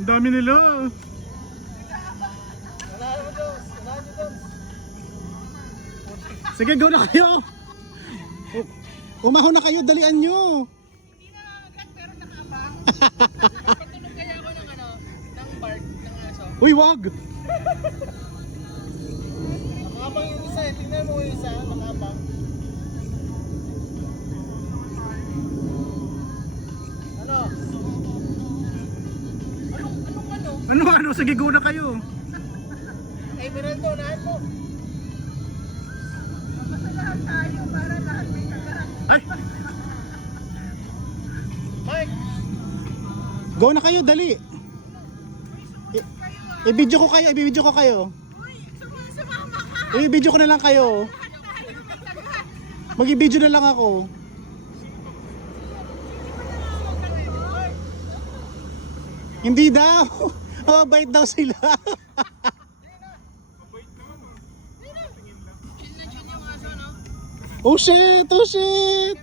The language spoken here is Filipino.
Ang dami nila. Sige, go na kayo. Umahon na kayo, dalian nyo. Hindi na nakagat pero nakaabang. Patulog kaya ako ng ng bark ng aso. Uy, wag! Nakabang yung isa eh. Tingnan mo yung isa. Nakabang. Ano? Ano? Sige, go na kayo. Emeraldo, unahan mo. Masalahan tayo para lahat may kagat. Ay! Mike! Go na kayo, dali. I-video ko kayo, i-video ko kayo. Uy, sumama ka. I-video ko na lang kayo. Lahat tayo may kagat. Mag-i-video na lang ako. Hindi daw. Oh, bait daw sila. Chill na chill yung aso, no? Oh shit, oh shit.